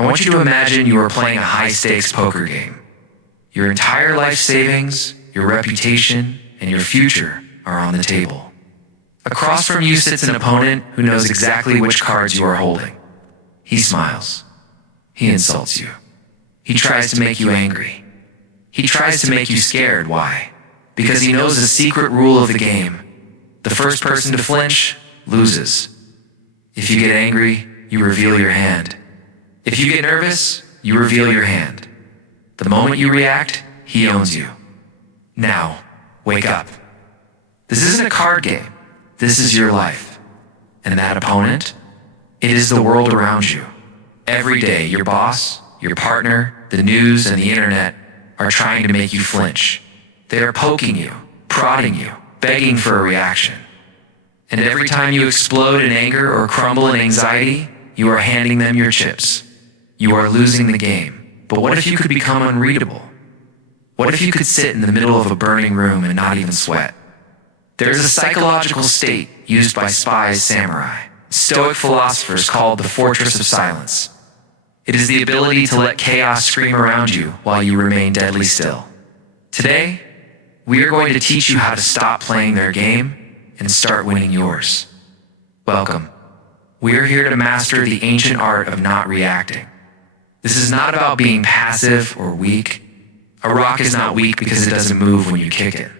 I want you to imagine you are playing a high-stakes poker game. Your entire life savings, your reputation, and your future are on the table. Across from you sits an opponent who knows exactly which cards you are holding. He smiles. He insults you. He tries to make you angry. He tries to make you scared. Why? Because he knows the secret rule of the game. The first person to flinch loses. If you get angry, you reveal your hand. If you get nervous, you reveal your hand. The moment you react, he owns you. Now, wake up. This isn't a card game. This is your life. And that opponent, it is the world around you. Every day, your boss, your partner, the news, and the internet are trying to make you flinch. They are poking you, prodding you, begging for a reaction. And every time you explode in anger or crumble in anxiety, you are handing them your chips. You are losing the game. But what if you could become unreadable? What if you could sit in the middle of a burning room and not even sweat? There is a psychological state used by spies, samurai, Stoic philosophers called the fortress of silence. It is the ability to let chaos scream around you while you remain deadly still. Today, we are going to teach you how to stop playing their game and start winning yours. Welcome. We are here to master the ancient art of not reacting. This is not about being passive or weak. A rock is not weak because it doesn't move when you kick it.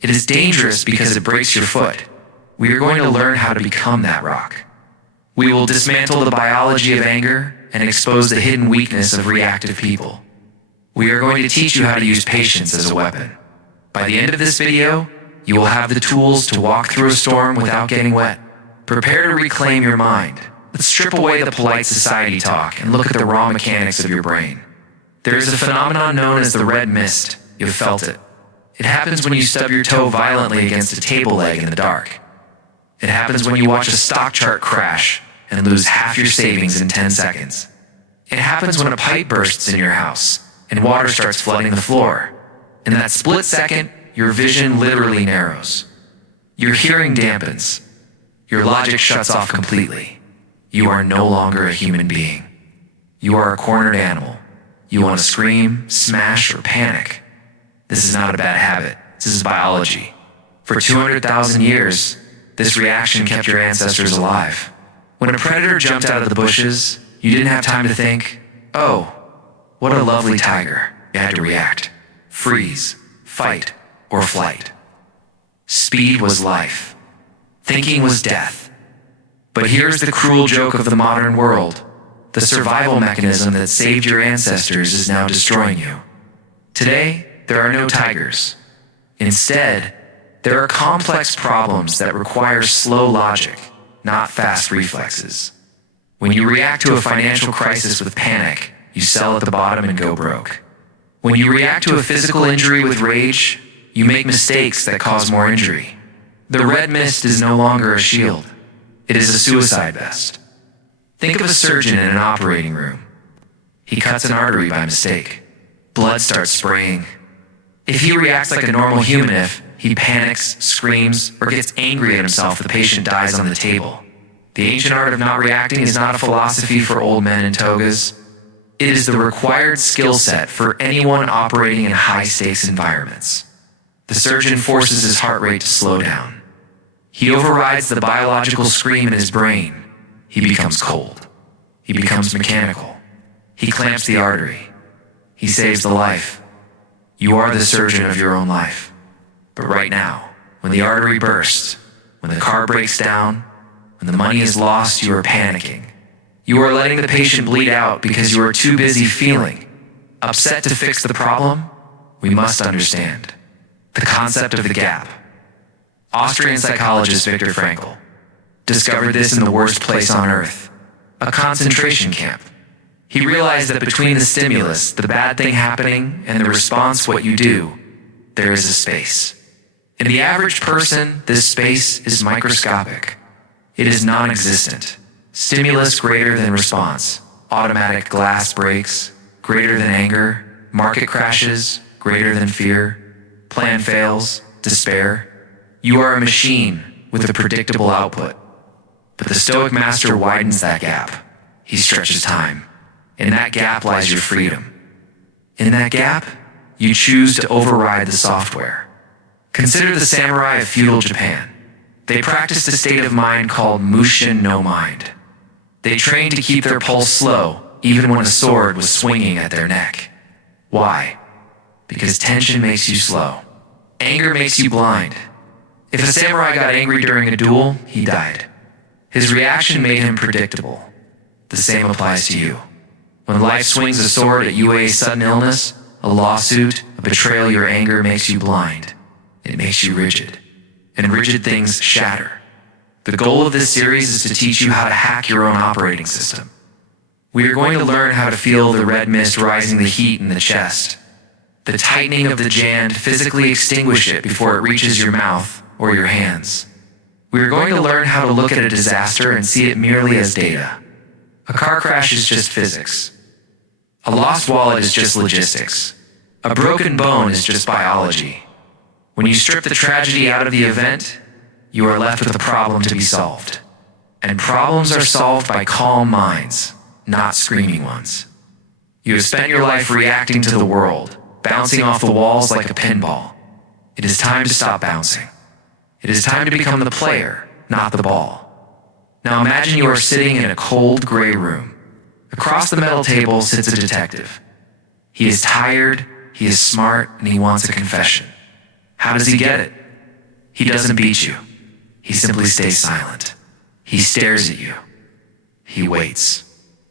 It is dangerous because it breaks your foot. We are going to learn how to become that rock. We will dismantle the biology of anger and expose the hidden weakness of reactive people. We are going to teach you how to use patience as a weapon. By the end of this video, you will have the tools to walk through a storm without getting wet. Prepare to reclaim your mind. Let's strip away the polite society talk and look at the raw mechanics of your brain. There is a phenomenon known as the red mist. You've felt it. It happens when you stub your toe violently against a table leg in the dark. It happens when you watch a stock chart crash and lose half your savings in 10 seconds. It happens when a pipe bursts in your house and water starts flooding the floor. In that split second, your vision literally narrows. Your hearing dampens. Your logic shuts off completely. You are no longer a human being. You are a cornered animal. You want to scream, smash, or panic. This is not a bad habit. This is biology. For 200,000 years, this reaction kept your ancestors alive. When a predator jumped out of the bushes, you didn't have time to think, "Oh, what a lovely tiger." You had to react. Freeze, fight, or flight. Speed was life. Thinking was death. But here's the cruel joke of the modern world. The survival mechanism that saved your ancestors is now destroying you. Today, there are no tigers. Instead, there are complex problems that require slow logic, not fast reflexes. When you react to a financial crisis with panic, you sell at the bottom and go broke. When you react to a physical injury with rage, you make mistakes that cause more injury. The red mist is no longer a shield. It is a suicide vest. Think of a surgeon in an operating room. He cuts an artery by mistake. Blood starts spraying. If he reacts like a normal human, if he panics, screams, or gets angry at himself, the patient dies on the table. The ancient art of not reacting is not a philosophy for old men in togas. It is the required skill set for anyone operating in high-stakes environments. The surgeon forces his heart rate to slow down. He overrides the biological scream in his brain. He becomes cold. He becomes mechanical. He clamps the artery. He saves the life. You are the surgeon of your own life. But right now, when the artery bursts, when the car breaks down, when the money is lost, you are panicking. You are letting the patient bleed out because you are too busy feeling. Upset to fix the problem? We must understand the concept of the gap. Austrian psychologist Viktor Frankl discovered this in the worst place on earth, a concentration camp. He realized that between the stimulus, the bad thing happening, and the response, what you do, there is a space. In the average person, this space is microscopic. It is non-existent. Stimulus greater than response. Automatic glass breaks, greater than anger. Market crashes, greater than fear. Plan fails, despair. You are a machine with a predictable output. But the Stoic master widens that gap. He stretches time. In that gap lies your freedom. In that gap, you choose to override the software. Consider the samurai of feudal Japan. They practiced a state of mind called mushin no mind. They trained to keep their pulse slow, even when a sword was swinging at their neck. Why? Because tension makes you slow. Anger makes you blind. If a samurai got angry during a duel, he died. His reaction made him predictable. The same applies to you. When life swings a sword at you, a sudden illness, a lawsuit, a betrayal, your anger makes you blind. It makes you rigid. And rigid things shatter. The goal of this series is to teach you how to hack your own operating system. We are going to learn how to feel the red mist rising the heat in the chest. The tightening of the jand to physically extinguish it before it reaches your mouth or your hands. We are going to learn how to look at a disaster and see it merely as data. A car crash is just physics. A lost wallet is just logistics. A broken bone is just biology. When you strip the tragedy out of the event, you are left with a problem to be solved. And problems are solved by calm minds, not screaming ones. You have spent your life reacting to the world, bouncing off the walls like a pinball. It is time to stop bouncing. It is time to become the player, not the ball. Now imagine you are sitting in a cold gray room. Across the metal table sits a detective. He is tired, he is smart, and he wants a confession. How does he get it? He doesn't beat you. He simply stays silent. He stares at you. He waits.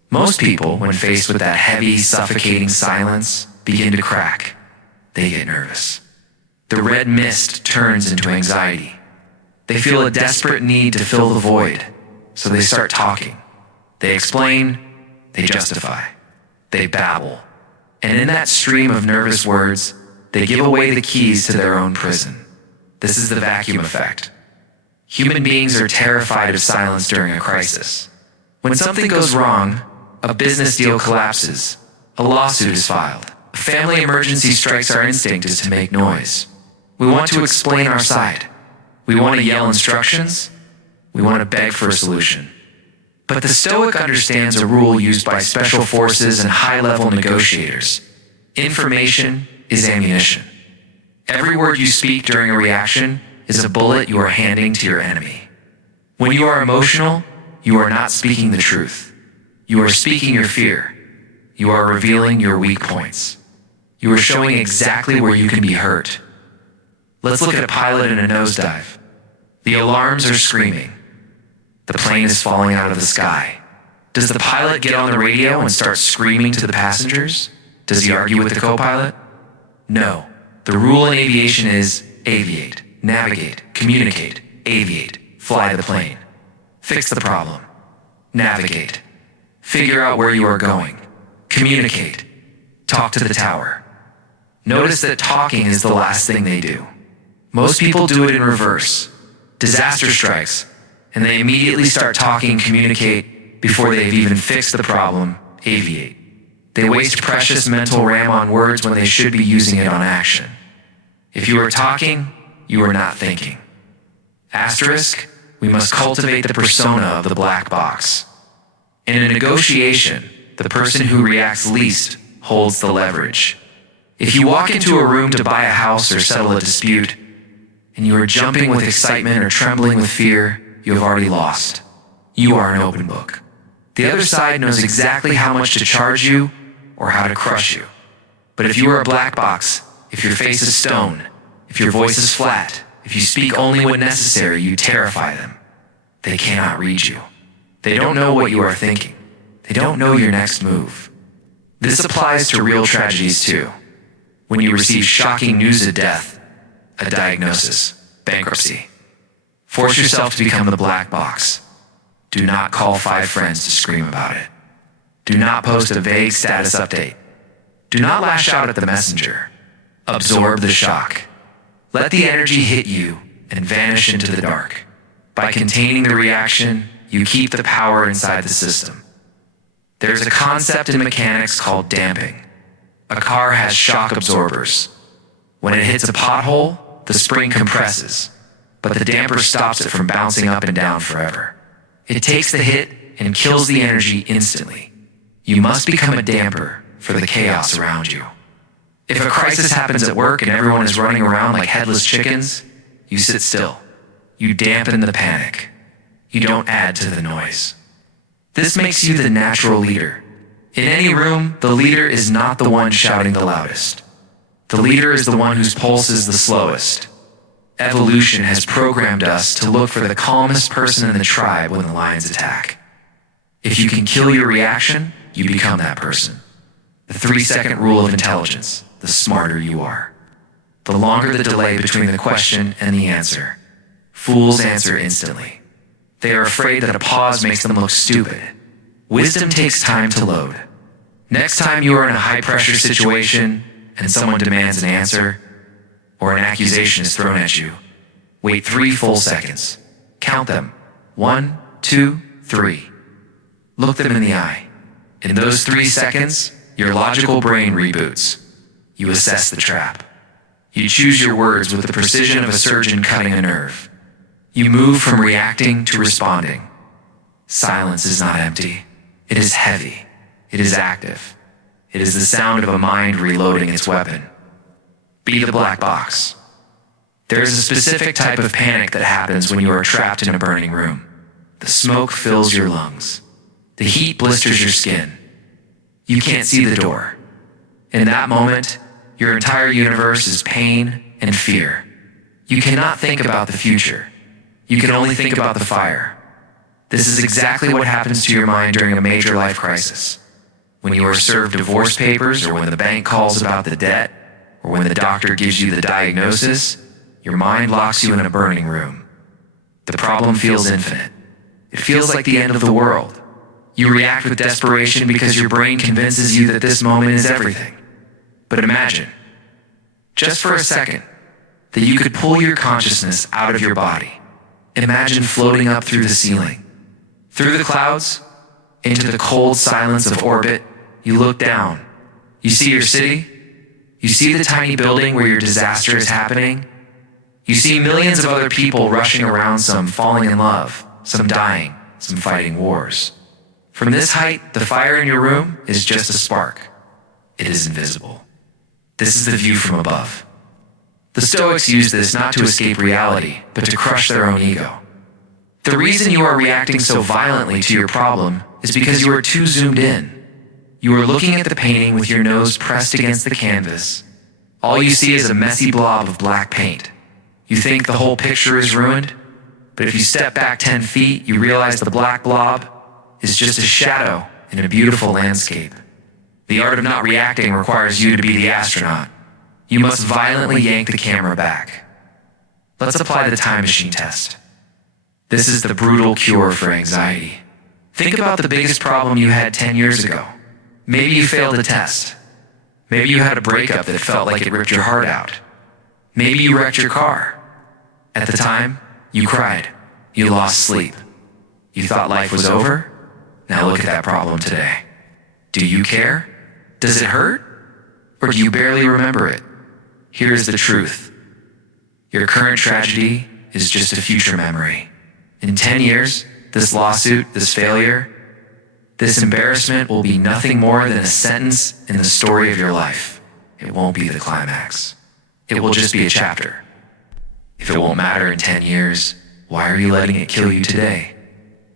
Most people, when faced with that heavy, suffocating silence, begin to crack. They get nervous. The red mist turns into anxiety. They feel a desperate need to fill the void, so they start talking. They explain, they justify, they babble. And in that stream of nervous words, they give away the keys to their own prison. This is the vacuum effect. Human beings are terrified of silence during a crisis. When something goes wrong, a business deal collapses, a lawsuit is filed, a family emergency strikes, our instinct is to make noise. We want to explain our side. We want to yell instructions. We want to beg for a solution. But the Stoic understands a rule used by special forces and high-level negotiators. Information is ammunition. Every word you speak during a reaction is a bullet you are handing to your enemy. When you are emotional, you are not speaking the truth. You are speaking your fear. You are revealing your weak points. You are showing exactly where you can be hurt. Let's look at a pilot in a nosedive. The alarms are screaming. The plane is falling out of the sky. Does the pilot get on the radio and start screaming to the passengers? Does he argue with the co-pilot? No. The rule in aviation is aviate, navigate, communicate, aviate, fly the plane. Fix the problem. Navigate. Figure out where you are going. Communicate. Talk to the tower. Notice that talking is the last thing they do. Most people do it in reverse. Disaster strikes, and they immediately start talking, communicate, before they've even fixed the problem, aviate. They waste precious mental RAM on words when they should be using it on action. If you are talking, you are not thinking. Asterisk, we must cultivate the persona of the black box. In a negotiation, the person who reacts least holds the leverage. If you walk into a room to buy a house or settle a dispute, and you are jumping with excitement or trembling with fear, you have already lost. You are an open book. The other side knows exactly how much to charge you or how to crush you. But if you are a black box, if your face is stone, if your voice is flat, if you speak only when necessary, you terrify them. They cannot read you. They don't know what you are thinking. They don't know your next move. This applies to real tragedies too. When you receive shocking news of death, a diagnosis, bankruptcy. Force yourself to become the black box. Do not call 5 friends to scream about it. Do not post a vague status update. Do not lash out at the messenger. Absorb the shock. Let the energy hit you and vanish into the dark. By containing the reaction, you keep the power inside the system. There's a concept in mechanics called damping. A car has shock absorbers. When it hits a pothole, the spring compresses, but the damper stops it from bouncing up and down forever. It takes the hit and kills the energy instantly. You must become a damper for the chaos around you. If a crisis happens at work and everyone is running around like headless chickens, you sit still. You dampen the panic. You don't add to the noise. This makes you the natural leader. In any room, the leader is not the one shouting the loudest. The leader is the one whose pulse is the slowest. Evolution has programmed us to look for the calmest person in the tribe when the lions attack. If you can kill your reaction, you become that person. The 3-second rule of intelligence: the smarter you are, the longer the delay between the question and the answer. Fools answer instantly. They are afraid that a pause makes them look stupid. Wisdom takes time to load. Next time you are in a high-pressure situation and someone demands an answer, or an accusation is thrown at you, wait 3 full seconds. Count them. 1, 2, 3. Look them in the eye. In those 3 seconds, your logical brain reboots. You assess the trap. You choose your words with the precision of a surgeon cutting a nerve. You move from reacting to responding. Silence is not empty. It is heavy. It is active. It is the sound of a mind reloading its weapon. Be the black box. There is a specific type of panic that happens when you are trapped in a burning room. The smoke fills your lungs. The heat blisters your skin. You can't see the door. In that moment, your entire universe is pain and fear. You cannot think about the future. You can only think about the fire. This is exactly what happens to your mind during a major life crisis. When you are served divorce papers, or when the bank calls about the debt, or when the doctor gives you the diagnosis, your mind locks you in a burning room. The problem feels infinite. It feels like the end of the world. You react with desperation because your brain convinces you that this moment is everything. But imagine, just for a second, that you could pull your consciousness out of your body. Imagine floating up through the ceiling, through the clouds, into the cold silence of orbit. You look down. You see your city. You see the tiny building where your disaster is happening. You see millions of other people rushing around, some falling in love, some dying, some fighting wars. From this height, the fire in your room is just a spark. It is invisible. This is the view from above. The Stoics use this not to escape reality, but to crush their own ego. The reason you are reacting so violently to your problem is because you are too zoomed in. You are looking at the painting with your nose pressed against the canvas. All you see is a messy blob of black paint. You think the whole picture is ruined, but if you step back 10 feet, you realize the black blob is just a shadow in a beautiful landscape. The art of not reacting requires you to be the astronaut. You must violently yank the camera back. Let's apply the time machine test. This is the brutal cure for anxiety. Think about the biggest problem you had 10 years ago. Maybe you failed a test. Maybe you had a breakup that felt like it ripped your heart out. Maybe you wrecked your car. At the time, you cried. You lost sleep. You thought life was over? Now look at that problem today. Do you care? Does it hurt? Or do you barely remember it? Here's the truth. Your current tragedy is just a future memory. In 10 years, this lawsuit, this failure, this embarrassment will be nothing more than a sentence in the story of your life. It won't be the climax. It will just be a chapter. If it won't matter in 10 years, why are you letting it kill you today?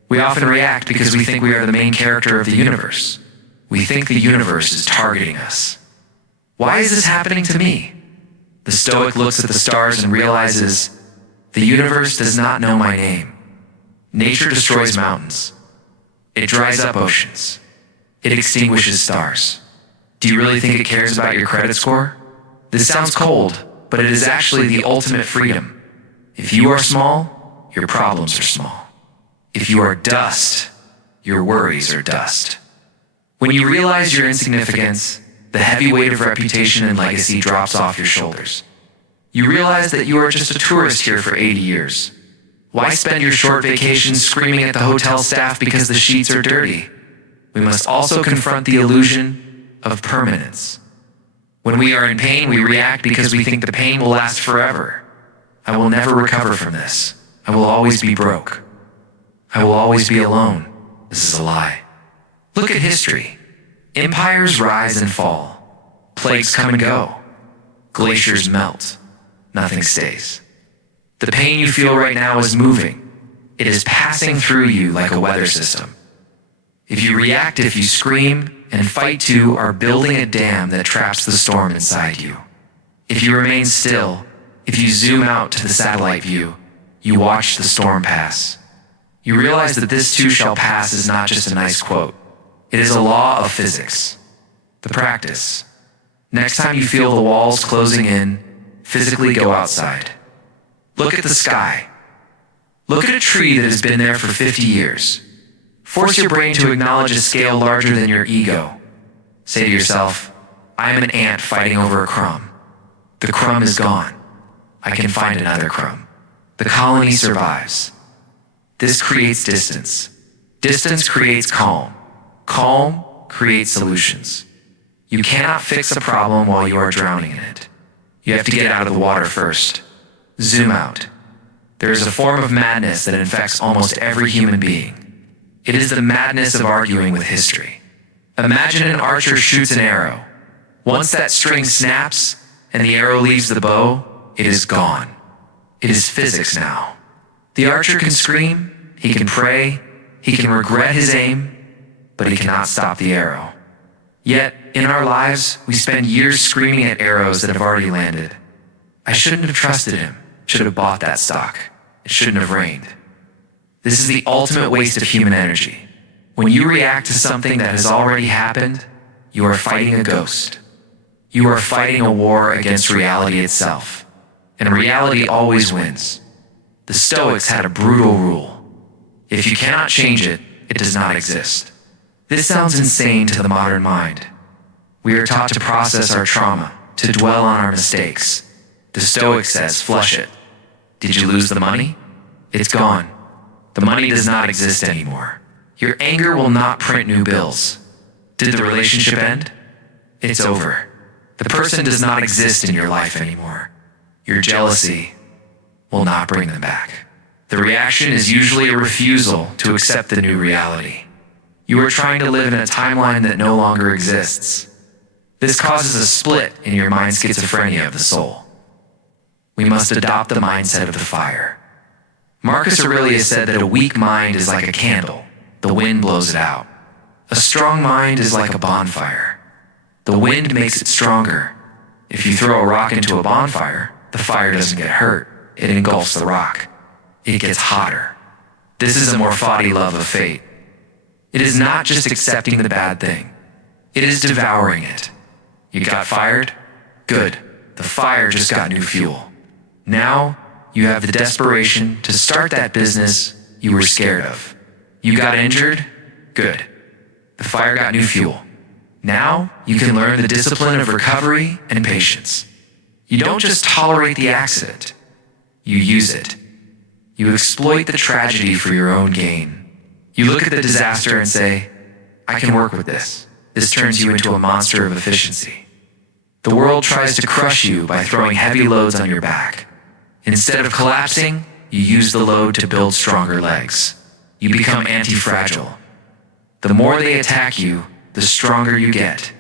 We often react because we think we are the main character of the universe. We think the universe is targeting us. Why is this happening to me? The Stoic looks at the stars and realizes, the universe does not know my name. Nature destroys mountains. It dries up oceans. It extinguishes stars. Do you really think it cares about your credit score? This sounds cold, but it is actually the ultimate freedom. If you are small, your problems are small. If you are dust, your worries are dust. When you realize your insignificance, the heavy weight of reputation and legacy drops off your shoulders. You realize that you are just a tourist here for 80 years. Why spend your short vacation screaming at the hotel staff because the sheets are dirty? We must also confront the illusion of permanence. When we are in pain, we react because we think the pain will last forever. I will never recover from this. I will always be broke. I will always be alone. This is a lie. Look at history. Empires rise and fall. Plagues come and go. Glaciers melt. Nothing stays. The pain you feel right now is moving. It is passing through you like a weather system. If you react, if you scream, and fight to are building a dam that traps the storm inside you. If you remain still, if you zoom out to the satellite view, you watch the storm pass. You realize that this too shall pass is not just a nice quote. It is a law of physics. The practice. Next time you feel the walls closing in, physically go outside. Look at the sky. Look at a tree that has been there for 50 years. Force your brain to acknowledge a scale larger than your ego. Say to yourself, I am an ant fighting over a crumb. The crumb is gone. I can find another crumb. The colony survives. This creates distance. Distance creates calm. Calm creates solutions. You cannot fix a problem while you are drowning in it. You have to get out of the water first. Zoom out. There is a form of madness that infects almost every human being. It is the madness of arguing with history. Imagine an archer shoots an arrow. Once that string snaps and the arrow leaves the bow, it is gone. It is physics now. The archer can scream, he can pray, he can regret his aim, but he cannot stop the arrow. Yet, in our lives, we spend years screaming at arrows that have already landed. I shouldn't have trusted him, should have bought that stock. It shouldn't have rained. This is the ultimate waste of human energy. When you react to something that has already happened, you are fighting a ghost. You are fighting a war against reality itself. And reality always wins. The Stoics had a brutal rule. If you cannot change it, it does not exist. This sounds insane to the modern mind. We are taught to process our trauma, to dwell on our mistakes. The Stoic says, flush it. Did you lose the money? It's gone. The money does not exist anymore. Your anger will not print new bills. Did the relationship end? It's over. The person does not exist in your life anymore. Your jealousy will not bring them back. The reaction is usually a refusal to accept the new reality. You are trying to live in a timeline that no longer exists. This causes a split in your mind schizophrenia of the soul. We must adopt the mindset of the fire. Marcus Aurelius said that a weak mind is like a candle. The wind blows it out. A strong mind is like a bonfire. The wind makes it stronger. If you throw a rock into a bonfire, the fire doesn't get hurt. It engulfs the rock. It gets hotter. This is a morphati love of fate. It is not just accepting the bad thing. It is devouring it. You got fired? Good. The fire just got new fuel. Now, you have the desperation to start that business you were scared of. You got injured? Good. The fire got new fuel. Now, you can learn the discipline of recovery and patience. You don't just tolerate the accident. You use it. You exploit the tragedy for your own gain. You look at the disaster and say, I can work with this. This turns you into a monster of efficiency. The world tries to crush you by throwing heavy loads on your back. Instead of collapsing, you use the load to build stronger legs. You become anti-fragile. The more they attack you, the stronger you get.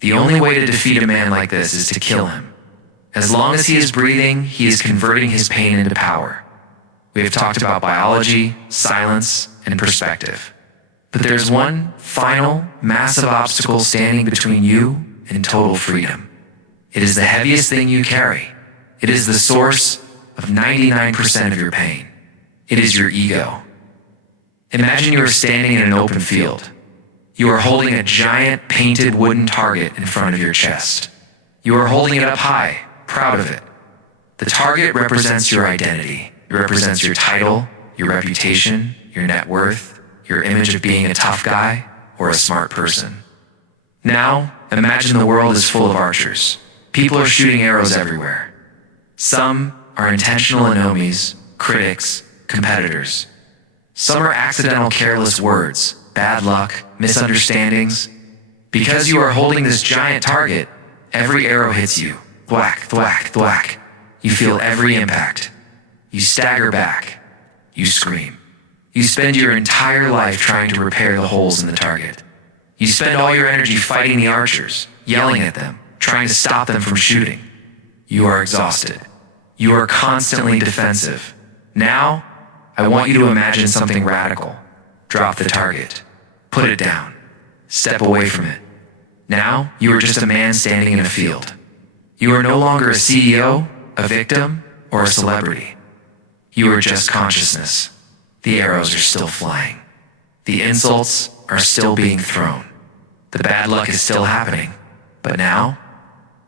The only way to defeat a man like this is to kill him. As long as he is breathing, he is converting his pain into power. We have talked about biology, silence, and perspective. But there's one final, massive obstacle standing between you and total freedom. It is the heaviest thing you carry. It is the source of 99% of your pain. It is your ego. Imagine you are standing in an open field. You are holding a giant painted wooden target in front of your chest. You are holding it up high, proud of it. The target represents your identity. It represents your title, your reputation, your net worth, your image of being a tough guy or a smart person. Now, imagine the world is full of archers. People are shooting arrows everywhere. Some are intentional enemies, critics, competitors. Some are accidental careless words, bad luck, misunderstandings. Because you are holding this giant target, every arrow hits you. Thwack, thwack, thwack. You feel every impact. You stagger back. You scream. You spend your entire life trying to repair the holes in the target. You spend all your energy fighting the archers, yelling at them, trying to stop them from shooting. You are exhausted. You are constantly defensive. Now, I want you to imagine something radical. Drop the target. Put it down. Step away from it. Now, you are just a man standing in a field. You are no longer a CEO, a victim, or a celebrity. You are just consciousness. The arrows are still flying. The insults are still being thrown. The bad luck is still happening. But now,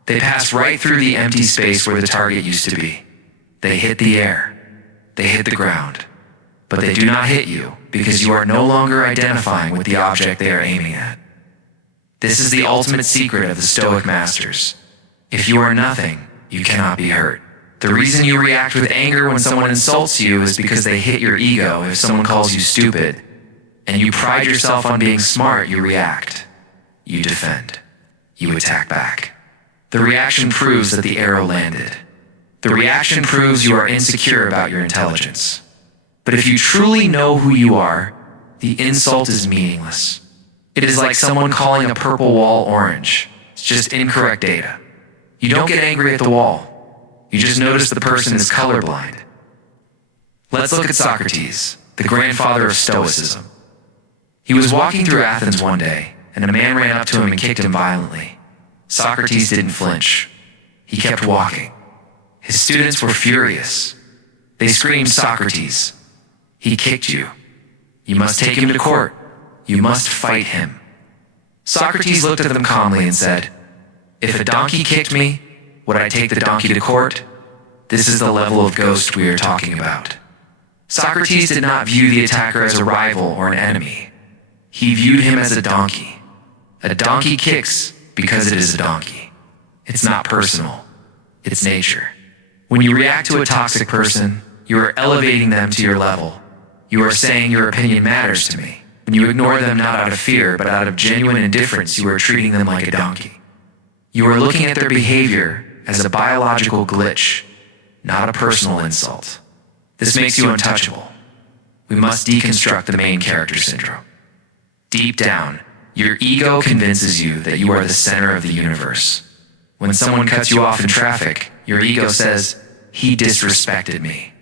they pass right through the empty space where the target used to be. They hit the air. They hit the ground. But they do not hit you because you are no longer identifying with the object they are aiming at. This is the ultimate secret of the Stoic masters. If you are nothing, you cannot be hurt. The reason you react with anger when someone insults you is because they hit your ego. If someone calls you stupid, and you pride yourself on being smart, you react. You defend. You attack back. The reaction proves that the arrow landed. The reaction proves you are insecure about your intelligence. But if you truly know who you are, the insult is meaningless. It is like someone calling a purple wall orange. It's just incorrect data. You don't get angry at the wall. You just notice the person is colorblind. Let's look at Socrates, the grandfather of Stoicism. He was walking through Athens one day, and a man ran up to him and kicked him violently. Socrates didn't flinch. He kept walking. His students were furious. They screamed, "Socrates, he kicked you. You must take him to court. You must fight him." Socrates looked at them calmly and said, "If a donkey kicked me, would I take the donkey to court? This is the level of ghost we are talking about." Socrates did not view the attacker as a rival or an enemy. He viewed him as a donkey. A donkey kicks because it is a donkey. It's not personal. It's nature. When you react to a toxic person, you are elevating them to your level. You are saying your opinion matters to me. When you ignore them not out of fear, but out of genuine indifference, you are treating them like a donkey. You are looking at their behavior as a biological glitch, not a personal insult. This makes you untouchable. We must deconstruct the main character syndrome. Deep down, your ego convinces you that you are the center of the universe. When someone cuts you off in traffic, your ego says, "He disrespected me."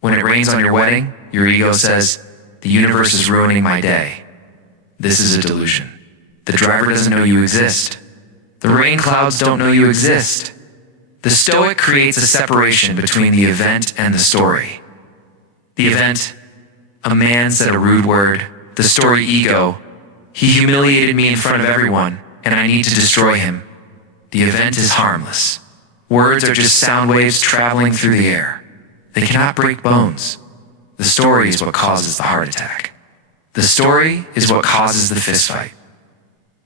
When it rains on your wedding, your ego says, "The universe is ruining my day." This is a delusion. The driver doesn't know you exist. The rain clouds don't know you exist. The Stoic creates a separation between the event and the story. The event, a man said a rude word. The story, ego, he humiliated me in front of everyone, and I need to destroy him. The event is harmless. Words are just sound waves traveling through the air. They cannot break bones. The story is what causes the heart attack. The story is what causes the fistfight.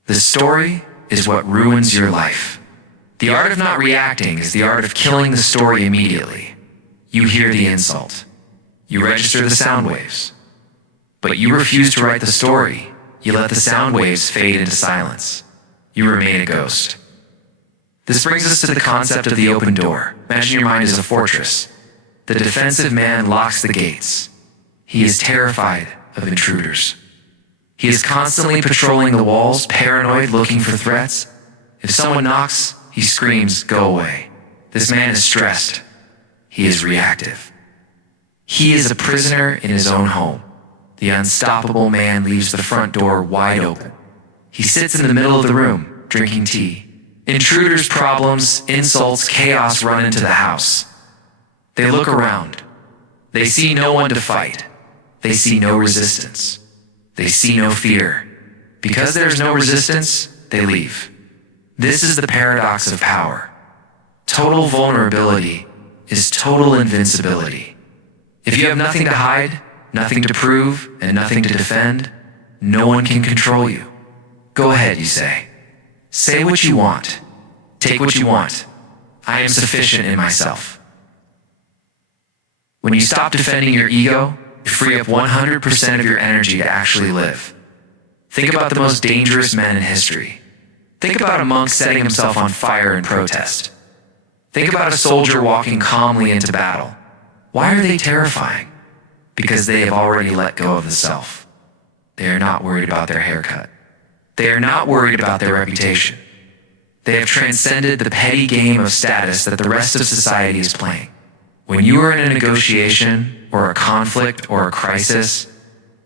The story is what ruins your life. The art of not reacting is the art of killing the story immediately. You hear the insult. You register the sound waves. But you refuse to write the story. You let the sound waves fade into silence. You remain a ghost. This brings us to the concept of the open door. Imagine your mind is a fortress. The defensive man locks the gates. He is terrified of intruders. He is constantly patrolling the walls, paranoid, looking for threats. If someone knocks, he screams, "Go away." This man is stressed. He is reactive. He is a prisoner in his own home. The unstoppable man leaves the front door wide open. He sits in the middle of the room, drinking tea. Intruders, problems, insults, chaos run into the house. They look around. They see no one to fight. They see no resistance. They see no fear. Because there's no resistance, they leave. This is the paradox of power. Total vulnerability is total invincibility. If you have nothing to hide, nothing to prove, and nothing to defend, no one can control you. Go ahead, you say. Say what you want. Take what you want. I am sufficient in myself. When you stop defending your ego, you free up 100% of your energy to actually live. Think about the most dangerous men in history. Think about a monk setting himself on fire in protest. Think about a soldier walking calmly into battle. Why are they terrifying? Because they have already let go of the self. They are not worried about their haircut. They are not worried about their reputation. They have transcended the petty game of status that the rest of society is playing. When you are in a negotiation or a conflict or a crisis,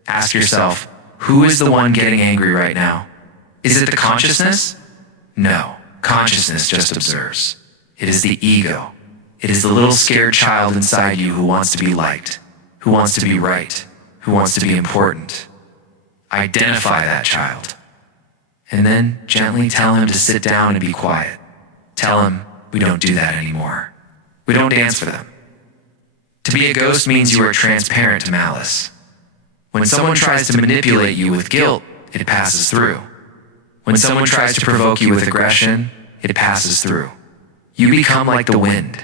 ask yourself, who is the one getting angry right now? Is it the consciousness? No, consciousness just observes. It is the ego. It is the little scared child inside you who wants to be liked, who wants to be right, who wants to be important. Identify that child. And then gently tell him to sit down and be quiet. Tell him we don't do that anymore. We don't dance for them. To be a ghost means you are transparent to malice. When someone tries to manipulate you with guilt, it passes through. When someone tries to provoke you with aggression, it passes through. You become like the wind.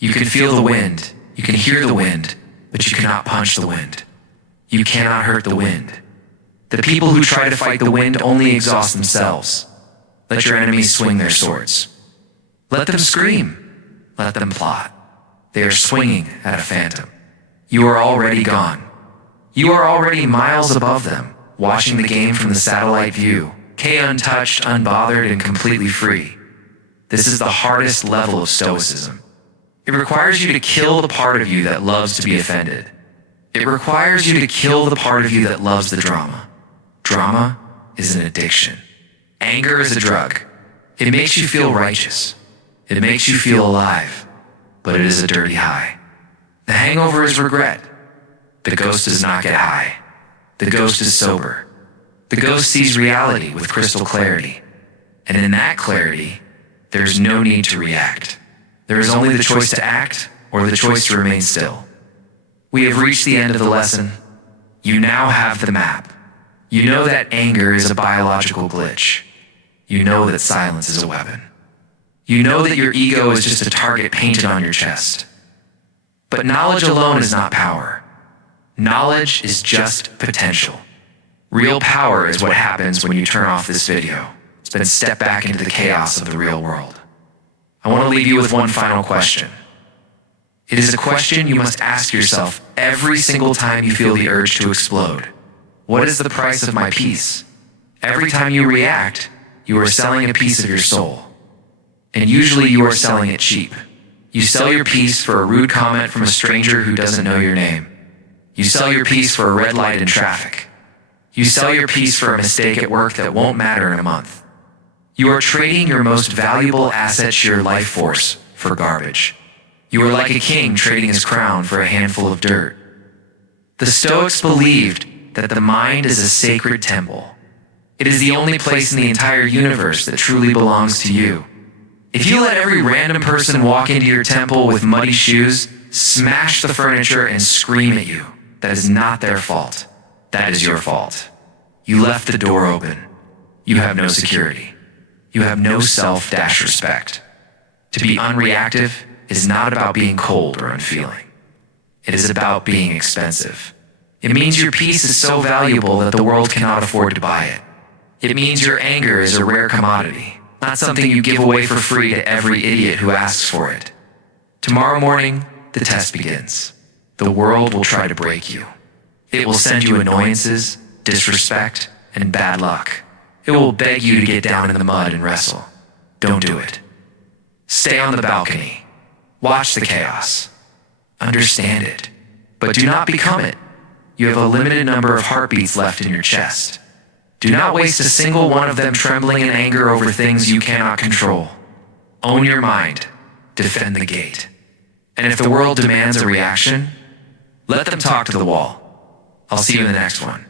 You can feel the wind, you can hear the wind, but you cannot punch the wind. You cannot hurt the wind. The people who try to fight the wind only exhaust themselves. Let your enemies swing their swords. Let them scream. Let them plot. They are swinging at a phantom. You are already gone. You are already miles above them, watching the game from the satellite view, untouched, unbothered, and completely free. This is the hardest level of stoicism. It requires you to kill the part of you that loves to be offended. It requires you to kill the part of you that loves the drama. Drama is an addiction. Anger is a drug. It makes you feel righteous. It makes you feel alive, but it is a dirty high. The hangover is regret. The ghost does not get high. The ghost is sober. The ghost sees reality with crystal clarity. And in that clarity, there is no need to react. There is only the choice to act or the choice to remain still. We have reached the end of the lesson. You now have the map. You know that anger is a biological glitch. You know that silence is a weapon. You know that your ego is just a target painted on your chest. But knowledge alone is not power. Knowledge is just potential. Real power is what happens when you turn off this video. Then step back into the chaos of the real world. I want to leave you with one final question. It is a question you must ask yourself every single time you feel the urge to explode. What is the price of my peace? Every time you react, you are selling a piece of your soul. And usually you are selling it cheap. You sell your peace for a rude comment from a stranger who doesn't know your name. You sell your peace for a red light in traffic. You sell your peace for a mistake at work that won't matter in a month. You are trading your most valuable asset to your life force for garbage. You are like a king trading his crown for a handful of dirt. The Stoics believed that the mind is a sacred temple. It is the only place in the entire universe that truly belongs to you. If you let every random person walk into your temple with muddy shoes, smash the furniture, and scream at you, that is not their fault. That is your fault. You left the door open. You have no security. You have no self-respect. To be unreactive is not about being cold or unfeeling. It is about being expensive. It means your peace is so valuable that the world cannot afford to buy it. It means your anger is a rare commodity, not something you give away for free to every idiot who asks for it. Tomorrow morning, the test begins. The world will try to break you. It will send you annoyances, disrespect, and bad luck. It will beg you to get down in the mud and wrestle. Don't do it. Stay on the balcony. Watch the chaos. Understand it. But do not become it. You have a limited number of heartbeats left in your chest. Do not waste a single one of them trembling in anger over things you cannot control. Own your mind. Defend the gate. And if the world demands a reaction, let them talk to the wall. I'll see you in the next one.